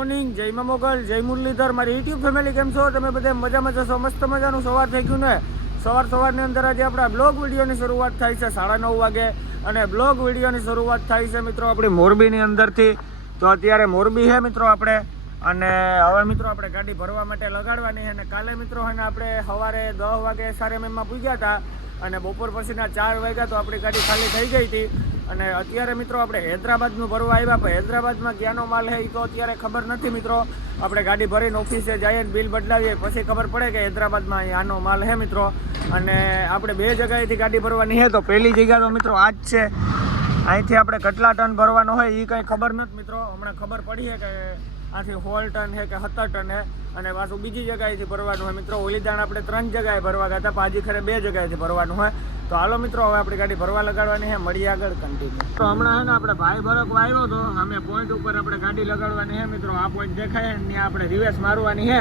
Morning, જય મા મોગલ, જય મુરલીધર, મારી યુટ્યુબ ફેમિલી કેમ છો? તમે બધા મજામાં જશો? મસ્ત મજાનું સવાર થઈ ગયું ને. સવારની અંદર આજે આપણા બ્લોગ વિડીયોની શરૂઆત થાય છે 9:30 વાગે અને બ્લોગ વિડીયોની શરૂઆત થાય છે મિત્રો આપણી મોરબીની અંદરથી. તો અત્યારે મોરબી છે મિત્રો આપણે, અને હવે મિત્રો આપણે ગાડી ભરવા માટે લગાડવાની છે. અને કાલે મિત્રો છે ને આપણે સવારે 10 વાગે SRMમાં પૂગ્યા હતા અને બપોર પછીના 4 વાગ્યા તો આપણી ગાડી ખાલી થઈ ગઈ હતી. અને અત્યારે મિત્રો આપણે હૈદરાબાદનું ભરવા આવ્યા, પણ હૈદરાબાદમાં ક્યાંનો માલ છે એ તો અત્યારે ખબર નથી મિત્રો. આપણે ગાડી ભરીને ઓફિસે જઈએ, બિલ બદલાવીએ, પછી ખબર પડે કે હૈદરાબાદમાં આનો માલ છે મિત્રો. અને આપણે 2 જગ્યાએથી ગાડી ભરવાની છે. તો પહેલી જગ્યા તો મિત્રો આ જ છે. અહીંથી આપણે કેટલા ટન ભરવાનો હોય એ કંઈ ખબર નથી મિત્રો. હમણાં ખબર પડી છે કે આથી 16 ટન છે કે 17 ટન છે. અને પાછું બીજી જગ્યાએથી ભરવાનું હોય મિત્રો. ઓલીદાણ આપણે 3 જગ્યાએ ભરવા ગયા હતા, પાજી ખરે 2 જગ્યાએથી ભરવાનું હોય. તો હાલો મિત્રો, હવે આપણી ગાડી ભરવા લગાડવાની છે, મળીએ આગળ કન્ટિન્યુ. તો હમણાં છે ને આપણે ભાઈ ભરકવા આવ્યો હતો, અમે પોઈન્ટ ઉપર આપણે ગાડી લગાડવાની છે મિત્રો. આ પોઈન્ટ દેખાય ને ત્યાં આપણે રિવર્સ મારવાની છે.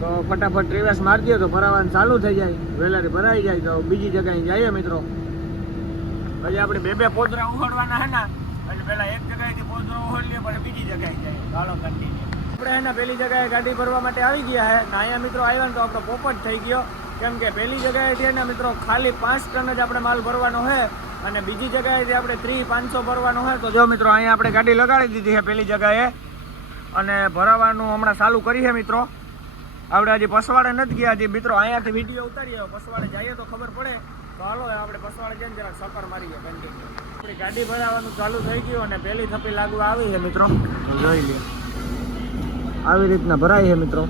તો ફટાફટ રિવર્સ મારી દઈએ તો ભરાવાનું ચાલુ થઈ જાય, વેલારી ભરાઈ જાય તો બીજી જગ્યાએ જઈએ મિત્રો. પછી આપણે 2 પોદરા ઉખડવાના છે ને, એટલે પહેલાં એક જગ્યાએથી પોદરો ઉખડી લઈએ, પછી બીજી જગ્યાએ જઈએ. ચાલો કન્ટિન્યુ. આપણે એના પહેલી જગ્યાએ ગાડી ભરવા માટે આવી ગયા છે ને. અહીંયા મિત્રો આવ્યા ને તો આપણો પોપટ થઈ ગયો, કેમ કે પહેલી જગ્યાએથી ને મિત્રો ખાલી 5 ટન જ આપણે માલ ભરવાનો છે અને બીજી જગ્યાએથી આપણે 300-500 ભરવાનો હોય. તો જો મિત્રો અહીંયા આપણે ગાડી લગાડી દીધી છે પહેલી જગ્યાએ અને ભરાવાનું હમણાં ચાલુ કરી છે મિત્રો. આપણે હજી પસવાડે નથી ગયા હજી મિત્રો. અહીંયાથી વિડીયો ઉતારીએ, પસવાડે જઈએ તો ખબર પડે. તો હાલો આપણે પસવાડે જઈને જરાક સફર મારીએ કન્ટિન્યુ. આપણી ગાડી ભરાવાનું ચાલુ થઈ ગયું અને પહેલી થપ્પી લાગવા આવી છે મિત્રો. જોઈ લે, આવી રીતના ભરાય છે મિત્રો.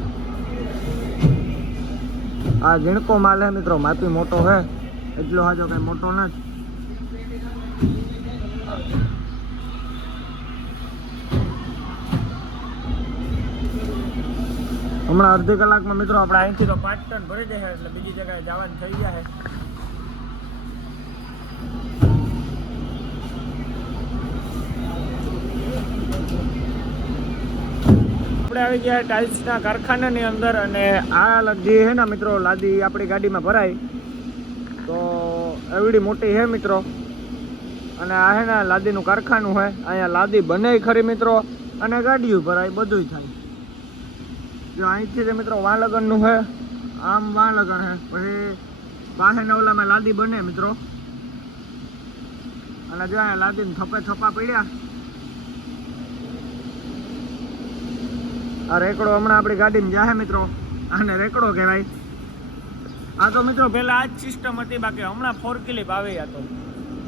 આ ઝીણકો માલ હે મિત્રો, માપી મોટો હે, એટલો હાજો કઈ મોટો નથી. હમણાં અડધી કલાકમાં મિત્રો આપણે અહીંથી તો 5 ટન ભરી જાય, એટલે બીજી જગ્યાએ જવાનું થઈ જાય. આપણે આવી ગયા ટાઇલ્સના કારખાનાની અંદર અને આ જે છે ને મિત્રો લાદી આપણી ગાડીમાં ભરાય તો એવડી મોટી છે મિત્રો. અને આ છે ને લાદીનું કારખાનું છે. અહીંયા લાદી બને ખરી મિત્રો અને ગાડીઓ ભરાય, બધું થાય. જો અહીંથી મિત્રો વાં લગનનું છે, આમ વાં લગન છે, પછી પાસેના ઓલામાં લાદી બને મિત્રો. અને જો અહીંયા લાદીને થપ્પા પડ્યા. આ રેકડો હમણાં આપણી ગાડીમાં જાહે મિત્રો, આને રેકડો કહેવાય. આ તો મિત્રો પહેલાં આ જ સિસ્ટમ હતી, બાકી હમણાં 4 ક્લિપ આવી હતો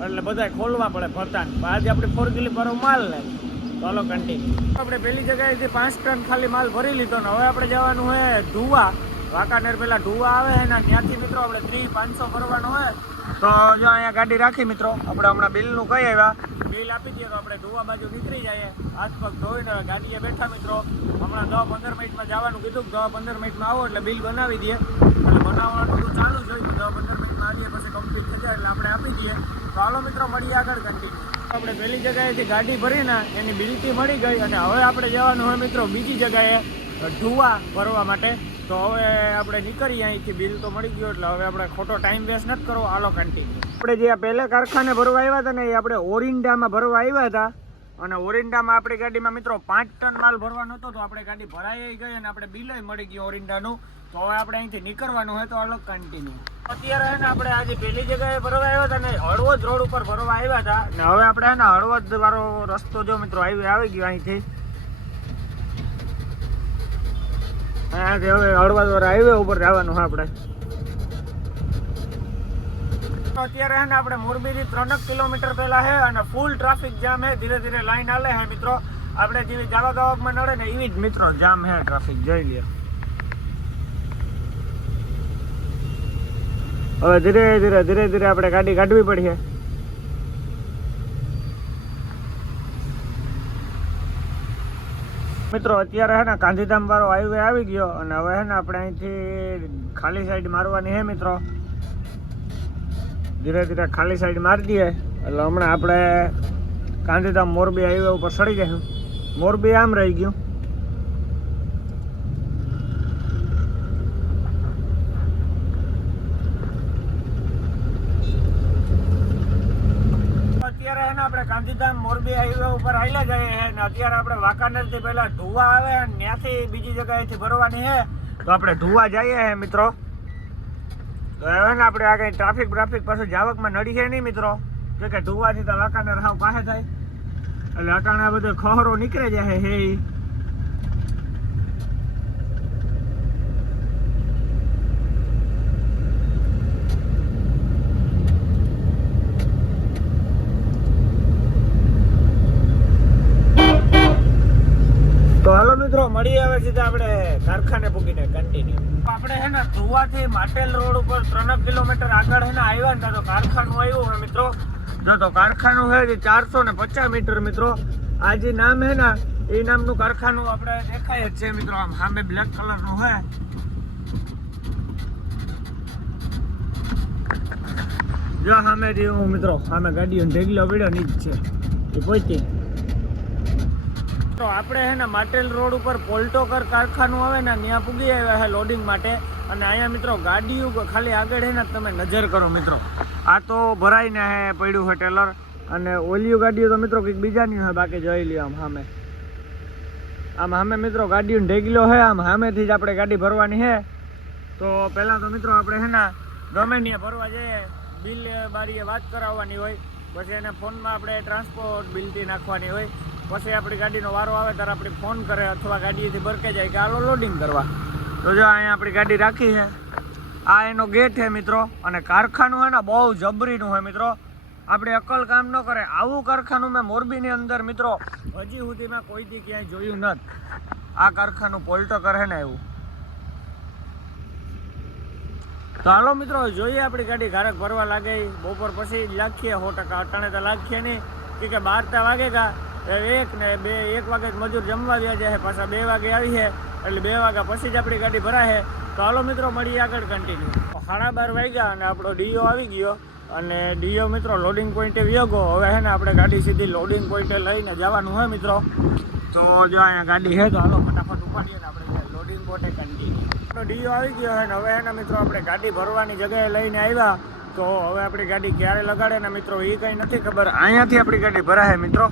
એટલે બધાય ખોલવા પડે ભરતાને. આજે આપણે 4 ક્લિપ વાળો માલ લે. ચાલો કન્ટિન્યુ. આપણે પહેલી જગ્યાએથી 5 ટન ખાલી માલ ભરી લીધો ને હવે આપણે જવાનું હોય ઢુવા. વાંકાનેર પહેલાં ઢુવા આવે છે ને, ત્યાંથી મિત્રો આપણે 300-500 ભરવાનું હોય. તો જો અહીંયા ગાડી રાખી મિત્રો, આપણે હમણાં બિલનું કહી આવ્યા, બિલ આપી દઈએ તો આપણે ઢુવા બાજુ નીકળી જઈએ. હાથ પગ ધોઈને ગાડીએ બેઠા મિત્રો. હમણાં 10-15 મિનિટમાં જવાનું કીધું, 10-15 મિનિટમાં આવો એટલે બિલ બનાવી દઈએ. એટલે બનાવવાનું તો ચાલુ જ હોય, તો 10-15 મિનિટમાં આવીએ પછી કમ્પ્લીટ થઈ જાય એટલે આપણે આપી દઈએ. તો હાલો મિત્રો, મળીએ આગળ કન્ટિન્યુ. આપણે પહેલી જગ્યાએથી ગાડી ભરીને એની બિલટી મળી ગઈ અને હવે આપણે જવાનું હોય મિત્રો બીજી જગ્યાએ ઢુવા ભરવા માટે. તો હવે આપણે નીકળીએ અહીંથી. બિલ તો મળી ગયો એટલે હવે આપણે ખોટો ટાઈમ વેસ્ટ નથી કરવો. હાલો કન્ટિન્યુ. આપણે જે પહેલા કારખાને ભરવા આવ્યા હતા ને એ આપણે ઓરિંડામાં ભરવા આવ્યા હતા. અને ઓરિંડામાં આપણી ગાડીમાં મિત્રો 5 ટન માલ ભરવાનો હતો. તો આપણે ગાડી ભરાઈ ગઈ અને આપણે બિલ મળી ગયું ઓરિંડાનું. તો હવે આપણે અહીંથી નીકળવાનું હોય. તો હાલો કન્ટિન્યુ. અત્યારે ને આપણે આજે પહેલી જગ્યાએ ભરવા આવ્યા હતા ને હળવદ રોડ ઉપર ભરવા આવ્યા હતા ને હવે આપણે ને હળવદ વાળો રસ્તો જો મિત્રો આવી ગયો અહીંથી. અહીંયાથી હવે હળવદ વાળા હાઈવે ઉપર જવાનું હોય આપણે. અત્યારે ને આપણે મોરબીથી 3 કિલોમીટર પહેલા છે અને ફૂલ ટ્રાફિક જામ છે. ધીરે ધીરે લાઈન હાલે છે મિત્રો. આપણે જેવી જાવા ગાવકમાં નડે ને એવી જ મિત્રો જામ છે, ટ્રાફિક જોઈ લે. હવે ધીરે ધીરે આપણે ગાડી કાઢવી પડશે. મિત્રો અત્યારે છે ને ગાંધીધામ વાળો હાઈવે આવી ગયો અને હવે છે ને આપણે અહીંથી ખાલી સાઈડ મારવાની છે મિત્રો. ધીરે ખાલી સાઈડ મારી દઈએ એટલે હમણાં આપણે ગાંધીધામ મોરબી હાઈવે ઉપર ચડી જઈશું. મોરબી આમ રહી ગયું. અત્યારે આપણે ગાંધીધામ મોરબી મોરબી હાઈવે ઉપર આવેલા જઈએ છે ને અત્યારે આપણે વાંકાનેરથી પહેલા ઢુવા આવે અને ત્યાંથી બીજી જગ્યાએથી ભરવાની છે તો આપણે ઢુવા જઈએ છે મિત્રો. તો હવે ને આપણે આ કંઈ ટ્રાફિક પાછું જાવકમાં નડી છે નહીં મિત્રો, જો કે ઢુવાથી તો વાંકાનેર હાવ પાસે થાય એટલે અટાણે આ બધો ખહરો નીકળે જાય હે. તો હાલો મિત્રો મળીએ હવે સીધા આપણે કારખાને પૂગીને કન્ટિન્યુ. આપણે છે ને ધુવાથી માટેલ રોડ ઉપર 3 કિલોમીટર આગળ છે ને આવ્યા ને તો કારખાનું આવ્યું હે મિત્રો. જો તો કારખાનું છે 450 મીટર મિત્રો. આ જે નામ હે ને એ નામનું કારખાનું આપણે દેખાય જ છે મિત્રો, આમ સામે બ્લેક કલરનું છે. જો સામે રહ્યું મિત્રો, સામે ગાડીઓ ઢેગલો પડ્યો ની જ છે એ પહોંચી. તો આપણે છે ને માટેલ રોડ ઉપર પોલ્ટોકર કારખાનું આવે ને ત્યાં પૂગી આવ્યા છે લોડિંગ માટે. અને અહીંયા મિત્રો ગાડીઓ ખાલી આગળ છે ને તમે નજર કરો મિત્રો, આ તો ભરાઈને હે પડ્યું છે ટેલર. અને ઓલિયું ગાડીઓ તો મિત્રો કંઈક બીજાની હોય, બાકી જોઈ લ્યો આમ સામે મિત્રો ગાડીઓ ઢેગલો છે. આમ સામેથી જ આપણે ગાડી ભરવાની છે. તો પહેલાં તો મિત્રો આપણે છે ને ગમે ત્યાં ભરવા જઈએ બિલ બારીએ વાત કરાવવાની હોય, પછી એને ફોનમાં આપણે ટ્રાન્સપોર્ટ બિલથી નાખવાની હોય, પછી આપણી ગાડીનો વારો આવે ત્યારે આપણે ફોન કરે અથવા ગાડીએથી બરકે જાય કે આલો લોડિંગ કરવા. તો જો અહીંયા આપણી ગાડી રાખી છે, આ એનો ગેટ છે મિત્રો. અને કારખાનું છે ને બહુ જબરીનું છે મિત્રો, આપણે અકલ કામ ન કરે આવું કારખાનું મેં મોરબીની અંદર મિત્રો હજી સુધીમાં કોઈથી ક્યાંય જોયું નથી. આ કારખાનું પોલ્ટોકર છે ને એવું. તો હાલો મિત્રો જોઈએ આપણી ગાડી ઘારક ભરવા લાગે બપોર પછી જ લાગીએ 100%. અટાણે તો લાગીએ નહીં કે 12 વાગે ગા 1 ને 1 વાગે મજૂર જમવા ગયા જાય, પાછા 2 વાગે આવી છે એટલે 2 વાગ્યા પછી જ આપણી ગાડી ભરાય. તો હાલો મિત્રો મળીએ આગળ કન્ટિન્યુ. 12:30 વાગ્યા અને આપણો ડીઓ આવી ગયો અને ડીઓ મિત્રો લોડિંગ પોઈન્ટે વ્યો ગયો. હવે છે ને આપણે ગાડી સીધી લોડિંગ પોઈન્ટે લઈને જવાનું હોય મિત્રો. તો જો અહીંયા ગાડી છે તો હાલો ફટાફટ ઉપાડીએ ને આપણે લોડિંગ પોઈન્ટે કન્ટિન્યુ. તો ડીઓ આવી ગયો છે ને હવે છે ને મિત્રો આપણે ગાડી ભરવાની જગ્યાએ લઈને આવ્યા. તો હવે આપણી ગાડી ક્યારે લગાડે ને મિત્રો એ કંઈ નથી ખબર. અહીંયાથી આપણી ગાડી ભરાય મિત્રો.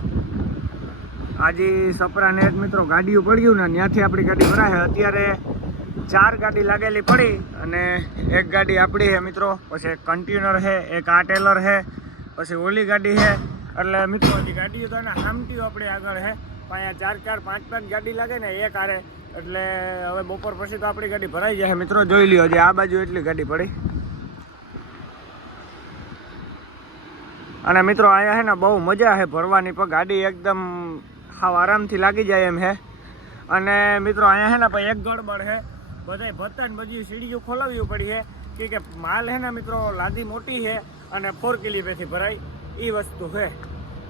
આજે સપરાને જ મિત્રો ગાડીઓ પડ્યું ને ત્યાંથી આપણી ગાડી ભરાય. અત્યારે 4 ગાડી લાગેલી પડી અને 1 ગાડી આપણી છે મિત્રો, પછી એક કન્ટેનર છે, એક આ ટેલર છે, પછી ઓલી ગાડી છે. એટલે મિત્રો હજી ગાડીઓ તો એના હામટીઓ આપણે આગળ છે, અહીંયા 4 5 ગાડી લાગે ને એક આરે. એટલે હવે બપોર પછી તો આપણી ગાડી ભરાઈ જાય મિત્રો. જોઈ લ્યો હજી આ બાજુ એટલી ગાડી પડી. અને મિત્રો અહીંયા છે ને બહુ મજા છે ભરવાની, પણ ગાડી એકદમ હાવ આરામથી લાગી જાય એમ છે. અને મિત્રો અહીંયા છે ને ભાઈ એક ગડબડ છે, બધાય ભત્તા ને બધી સીડીઓ ખોલાવવી પડી છે કે માલ છે ને મિત્રો લાદી મોટી છે અને 4 કિલીપેથી ભરાય એ વસ્તુ છે.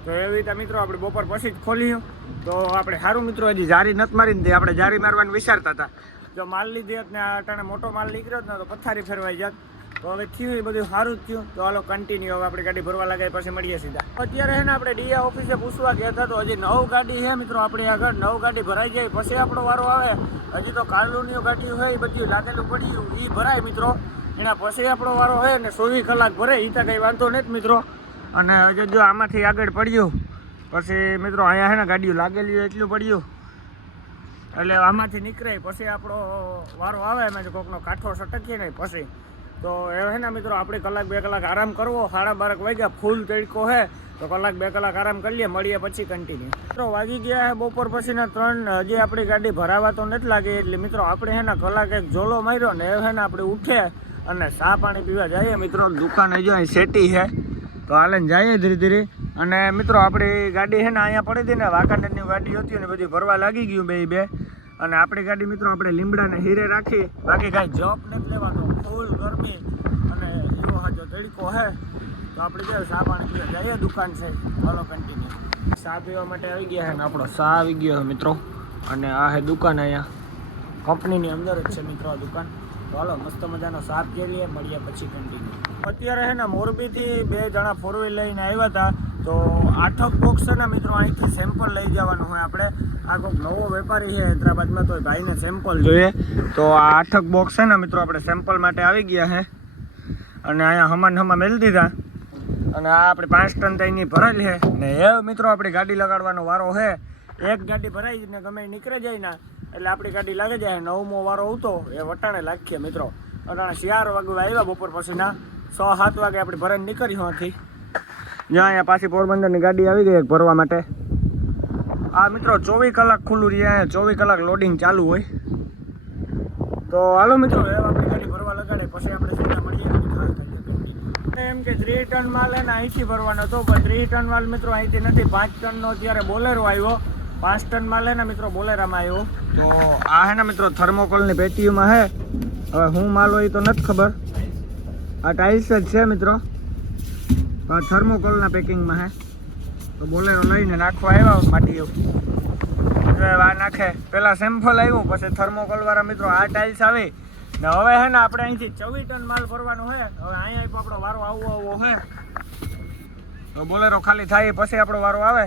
તો એવી રીતે મિત્રો આપણે બપોર પછી જ ખોલ્યું. તો આપણે સારું મિત્રો હજી જારી નથી મારીને દે, આપણે જારી મારવાનું વિચારતા હતા. જો માલ લીધી હોત ને અટાણે મોટો માલ નીકળ્યો ને તો પથારી ફેરવાઈ જાત. તો હવે થયું એ બધું સારું જ થયું. તો હાલો કન્ટિન્યુ હવે આપણી ગાડી ભરવા લાગે પછી મળીએ સીધા. અત્યારે છે ને આપણે ડીઆ ઓફિસે પૂછવા ગયા હતા તો હજી 9 ગાડી છે મિત્રો આપણી આગળ. 9 ગાડી ભરાઈ જાય પછી આપણો વારો આવે. હજી તો કાલુની ગાડીઓ હોય એ બધું લાગેલું પડ્યું એ ભરાય મિત્રો. એના પછી આપણો વારો હોય ને 24 કલાક ભરે એ તો કંઈ વાંધો નથી મિત્રો. અને હજી જો આમાંથી આગળ પડ્યું પછી મિત્રો અહીંયા છે ને ગાડીઓ લાગેલી હોય એટલું પડ્યું એટલે આમાંથી નીકળે પછી આપણો વારો આવે એમાં જો કોઈકનો કાંઠો સટકીએ ને પછી. તો એ છે ને મિત્રો આપણે 1-2 કલાક આરામ કરવો. 12:30 વાગ્યા ફૂલ તડકો છે તો 1-2 કલાક આરામ કરી લઈએ, મળીએ પછી કન્ટિન્યુ. મિત્રો વાગી ગયા છે બપોર પછીના 3. હજી આપણી ગાડી ભરાવા તો નથી લાગી એટલે મિત્રો આપણે છે ને કલાક એક ઝોલો માર્યો ને એ છે ને આપણે ઉઠે અને ચા પાણી પીવા જઈએ મિત્રો. દુકાને જો અહીં સેટી છે તો હાલે જઈએ ધીરે ધીરે. અને મિત્રો આપણી ગાડી છે ને અહીંયા પડી હતી ને વાંકાનેરની ગાડી હતી ને બધી ભરવા લાગી ગયું બે. અને આપણી ગાડી મિત્રો આપણે લીમડાને હીરે રાખી, બાકી કાંઈ જોબ નથી લેવાનો. ફૂલ ગરમી અને એવો હાજો તડકો છે તો આપણે જે ચા પાણી પીવા જઈએ દુકાન છે. ચાલો કન્ટિન્યુ. ચા પીવા માટે આવી ગયા છે ને આપણો ચા આવી ગયો છે મિત્રો. અને આ છે દુકાન, અહીંયા કંપનીની અંદર જ છે મિત્રો આ દુકાન. તો હાલો મસ્ત મજાનો ચા પી લઈએ, મળીએ પછી કન્ટિન્યુ. અત્યારે છે ને મોરબીથી 2 જણા 4 વ્હીલ લઈને આવ્યા હતા. તો 8 બોક્સ છે ને મિત્રો અહીંથી સેમ્પલ લઈ જવાનું હોય આપણે. આ કોઈક નવો વેપારી છે હૈદરાબાદમાં તો ભાઈને સેમ્પલ જોઈએ. તો આ 8 બોક્સ છે ને મિત્રો આપણે સેમ્પલ માટે આવી ગયા છે. અને અહીંયા હમા મેળી દીધા. અને આ આપણી 5 ટન તઈની ભરેલ છે ને હવે મિત્રો આપણી ગાડી લગાડવાનો વારો છે. એક ગાડી ભરાઈ ને ગમે નીકળે જાય ને એટલે આપણી ગાડી લાગી જાય. 9મો વારો આવતો એ વટાણે લાગીએ મિત્રો. અટાણે 4 વાગે આવ્યા બપોર પછીના 6-7 વાગે આપણે ભરાઈને નીકળી હોથી જ્યાં અહીંયા પાછી પોરબંદરની ગાડી આવી ગઈ ભરવા માટે. આ મિત્રો 24 કલાક ખુલ્લું રહે, 24 કલાક લોડિંગ ચાલુ હોય. તો હાલો મિત્રો હવે આપણી ગાડી ભરવા લગાડે પછી આપણે સીધા મળીએ. એમ કે 3 ટન માલ એને અહીંથી ભરવાનો હતો પણ 3 ટન માલ મિત્રો અહીંથી નથી. 5 ટનનો અત્યારે બોલેરો આવ્યો. 5 ટન માલ હે ને મિત્રો બોલેરામાં આવ્યો. તો આ હે ને મિત્રો થર્મોકોલની પેટીઓમાં હે. હવે હું માલ હોય તો નથી ખબર. આ ટાઇલ્સ જ છે મિત્રો. આ થર્મોકોલના પેકિંગમાં હે. તો બોલેરો લઈને નાખવા આવ્યા માટી એવું આ નાખે. પેલા સેમ્પલ આવ્યું પછી થર્મોકોલ વાળા મિત્રો આ ટાઇલ્સ આવી ને હવે હે ને આપણે અહીંથી 24 ટન માલ ભરવાનો છે. હવે અહીંયા આપણો વારો આવવો હે તો બોલેરો ખાલી થાય પછી આપણો વારો આવે.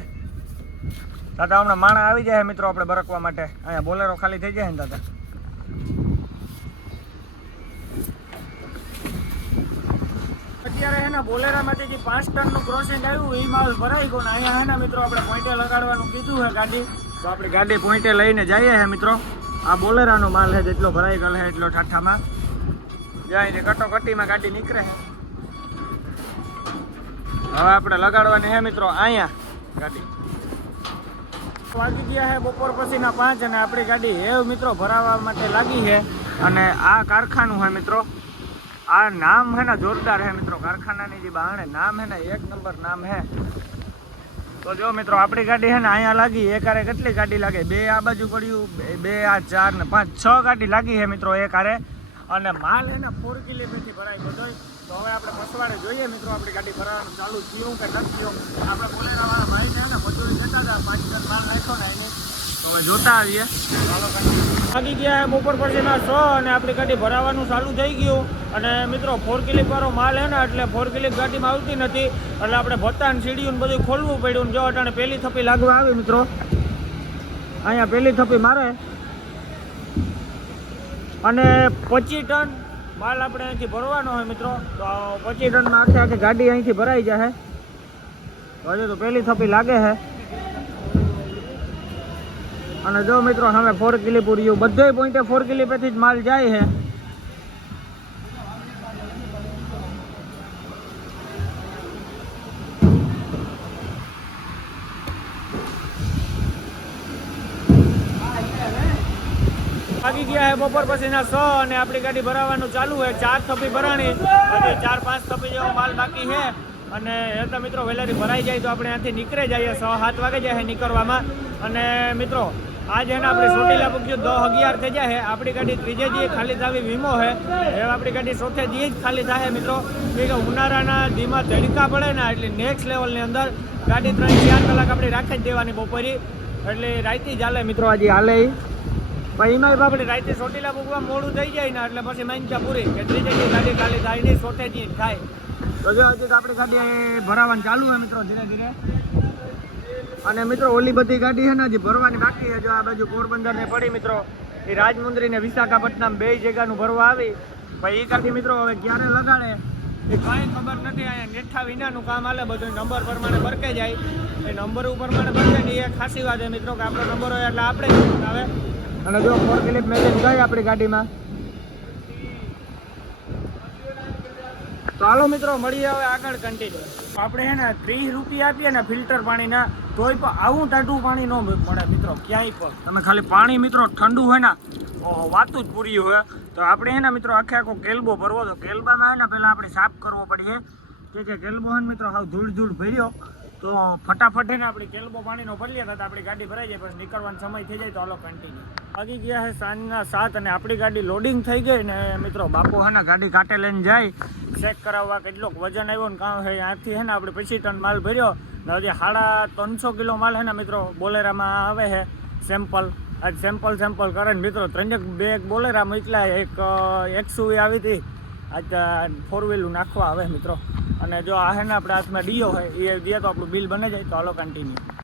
દાદા હમણાં માણા આવી જાય મિત્રો આપણે બરકવા માટે. અહીંયા બોલેરો ખાલી થઈ જાય ને દાદા. અત્યારે હે ને બોલેરામાંથી જે 5 ટનનું ક્રોસિંગ આવ્યું એ માલ ભરાઈ ગયો ને અહીંયા હે ને મિત્રો આપણે પોઈન્ટે લગાડવાનું કીધું છે ગાડી. તો આપણી ગાડી પોઈન્ટે લઈને જઈએ છે મિત્રો. આ બોલેરાનો માલ છે જેટલો ભરાઈ ગયેલો છે એટલો ઠાઠામાં જાય કટોકટીમાં ગાડી નીકળે છે. હવે આપણે લગાડવાની છે મિત્રો અહીંયા ગાડી. વાગી ગયા છે બપોર પછીના 5 અને આપણી ગાડી હેવ મિત્રો ભરાવા માટે લાગી છે. અને આ કારખાનું છે મિત્રો. આ નામ હે ને જોરદાર હે મિત્રો. કારખાનાની જે બાણે નામ હે ને એક નંબર નામ હે. તો જો મિત્રો આપણી ગાડી હે ને અહીંયા લાગી. એક આરે કેટલી ગાડી લાગે? 2 આ બાજુ પડ્યું, 2 આ 4 ને 5 6 ગાડી લાગી છે મિત્રો એક આરે. અને માલ હે ને 4 કિલોમીટરથી ભરાય બધોય. તો હવે આપણે પસવાડે જોઈએ મિત્રો આપણી ગાડી ભરાવાનું ચાલુ થયું કે નથી થયું. આપણે બોલેરાવાળા ભાઈને હે ને મજૂરી કહેતા હતા 5 ટન માલ નાખ્યો ને એને. તો હવે જોતા આવીએ. લાગી ગયા બપોર પછીના 6 અને આપણી ગાડી ભરાવાનું ચાલુ થઈ ગયું. અને મિત્રો 4 કિલિપ વાળો માલ હે ને એટલે 4 કિલિપ ગાડીમાં આવતી નથી એટલે આપણે ભત્તા ને સીડીયું ને બધું ખોલવું પડ્યું. જો અટાણે પહેલી થપ્પી લાગવા આવી મિત્રો. અહીંયા પહેલી થપ્પી મારે અને 25 ટન માલ આપણે અહીંથી ભરવાનો હોય મિત્રો. તો 25 ટનમાં આખી ગાડી અહીંથી ભરાઈ જાય. હજુ તો પહેલી થપ્પી લાગે છે. અને જો મિત્રો હવે 4 કિલી પૂર્યું બધોય પોઈન્ટે 4 કિલી પેથી જ માલ જાય છે. લાગી ગયા છે બપોર પછીના 6 અને આપણી ગાડી ભરાવાનું ચાલુ છે. 4 થપ્પી ભરાણી હજી 4-5 થપ્પી જેવો માલ બાકી છે. અને એ તો મિત્રો વહેલાથી ભરાઈ જાય તો આપણે ત્યાંથી નીકળી જઈએ. 6-7 વાગે જાય નીકળવામાં. અને મિત્રો આજે એને આપણે ચોટીલા પૂગ્યું 10-11 થઈ જાય. આપણી ગાડી ત્રીજે દી ખાલી થવી વીમો છે. એ આપણી ગાડી ચોથે દી જ ખાલી થાય મિત્રો. કે ઉનાળાના દીમાં તડકા પડે ને એટલે નેક્સ્ટ લેવલની અંદર ગાડી 3-4 કલાક આપણે રાખી જ દેવાની બપોરી. એટલે રાઈતી જ હાલે મિત્રો. આજે હાલે પણ એમાં આપણે રાઈતે ચોટીલા પૂગવા મોડું થઈ જાય ને એટલે પછી માઇન્ચા પૂરી કે ત્રીજે દી ગાડી ખાલી થાય નહીં ચોથે દી થાય. તો જો હજી તો આપણી ગાડી ભરાવાનું ચાલુ હોય મિત્રો ધીરે ધીરે. અને મિત્રો ઓલી બધી ગાડી છે ને હજી ભરવાની બાકી છે. જો આ બાજુ પોરબંદર ને પડી મિત્રો. એ રાજમુંદરી ને વિશાખાપટ્ટનમ 2 જગ્યાનું ભરવા આવી. ભાઈ એ ગાડી મિત્રો હવે ક્યારે લગાડે એ કાંઈ ખબર નથી. અહીંયા નેઠા વિનાનું કામ હાલે બધું. નંબર પ્રમાણે બરકે જાય. એ નંબર પ્રમાણે બરકે ને એ ખાસી વાત છે મિત્રો કે આપણો નંબર હોય એટલે આપણે જ આવે. અને જો 4 કિલિપ મેસેજ ગઈ આપણી ગાડીમાં. તો હાલો મિત્રો મળીએ હવે આગળ કન્ટિન્યુ. આપણે છે ને 30 રૂપિયા આપીએ ને ફિલ્ટર પાણીના તોય પણ આવું ટાઢું પાણી ન મળે મિત્રો ક્યાંય પણ. તમે ખાલી પાણી મિત્રો ઠંડુ હોય ને વાતું જ પૂરી હોય. તો આપણે છે ને મિત્રો આખો કેલ્બો ભરવો. તો કેલ્બામાં છે ને પહેલાં આપણે સાફ કરવો પડે કે કેલ્બો હોય ને મિત્રો હાવ ધૂળ ભર્યો તો ફટાફટ ને આપણે કેલ્બો પાણીનો ભરી લેતા આપણી ગાડી ભરાઈ જાય પછી નીકળવાનો સમય થઈ જાય. તો હાલો કન્ટિન્યુ. વાગી ગયા છે સાંજના 7 અને આપણી ગાડી લોડિંગ થઈ ગઈ ને મિત્રો બાપુ હે ને ગાડી કાંટે લઈને જાય ચેક કરાવવા કેટલોક વજન આવ્યો ને કાં છે. ત્યાંથી છે ને આપણે 25 ટન માલ ભર્યો ને હજી 350 કિલો માલ છે ને મિત્રો બોલેરામાં આવે છે સેમ્પલ. આજ સેમ્પલ કરે ને મિત્રો 3 બેગ બોલેરા મોકલા. એક XUV આવી હતી આજ 4 વ્હીલું નાખવા આવે મિત્રો. અને જો આ છે ને આપણે હાથમાં ડીઓ હોય એ દે તો આપણું બિલ બને જાય. તો હાલો કન્ટિન્યુ.